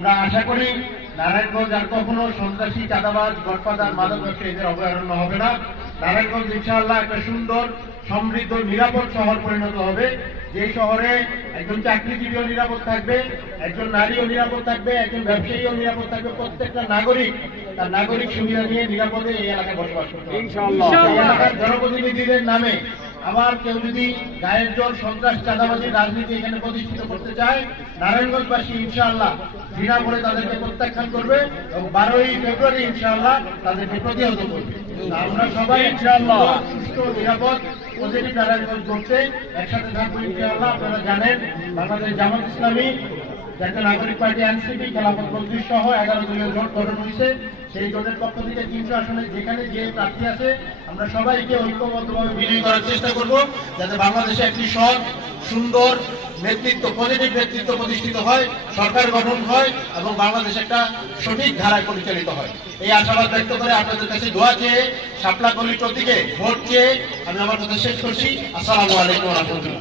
আমরা আশা করি নারায়ণগঞ্জ আর কখনো সন্ত্রাসী, চাঁদাবাজ, গডফাদার, মাদক ব্যবসায়ীদের অভয়ারণ্য হবে না। নারায়ণগঞ্জ ইনশাআল্লাহ একটা সুন্দর, সমৃদ্ধ, নিরাপদ শহর পরিণত হবে, যে শহরে একজন চাকরিজীবীও নিরাপদ থাকবে, একজন নারীও নিরাপদ থাকবে, একজন ব্যবসায়ীও নিরাপদ থাকবে। প্রত্যেকটা নাগরিক তার নাগরিক সুবিধা নিয়ে নিরাপদে এই এলাকায় বসবাস করতে হবে ইনশাআল্লাহ। এই এলাকার জনপ্রতিনিধিদের নামে আবার কেউ যদি গায়ের জোর, সন্ত্রাস, চাঁদাবাজি, রাজনীতি এখানে প্রতিষ্ঠিত করতে চায়, নারায়ণগঞ্জবাসী ইনশাআল্লাহ ঘৃণা করে তাদেরকে প্রত্যাখ্যান করবে এবং 12ই ফেব্রুয়ারি ইনশাআল্লাহ তাদেরকে প্রতিহত করবে। আমরা সবাই ইনশাআল্লাহ সুষ্ঠু, নিরাপদ, পজিটিভ নারায়ণগঞ্জ করতে একসাথে থাকবো ইনশাআল্লাহ। আপনারা জানেন বাংলাদেশ জামাত ইসলামী, জাতীয় নাগরিক পার্টি, এনসিপি, খেলাফত মজলিস সহ 11 দলীয় জোট গঠন হয়েছে। সেই জোটের পক্ষ থেকে 300 আসনে যেখানে যে প্রার্থী আছে আমরা সবাইকে ঐক্যবদ্ধভাবে বিজয়ী করার চেষ্টা করব, যাতে বাংলাদেশে একটি সৎ, সুন্দর নেতৃত্ব, পজিটিভ নেতৃত্ব প্রতিষ্ঠিত হয়, সরকার গঠন হয় এবং বাংলাদেশ একটা সঠিক ধারায় পরিচালিত হয়। এই আশাবাদ ব্যক্ত করে আপনাদের কাছে দোয়া চেয়ে, শাপলা গলির প্রতীকে ভোট চেয়ে আমি আমার কথা শেষ করছি। আসসালামু আলাইকুম ওয়া রাহমাতুল্লাহ।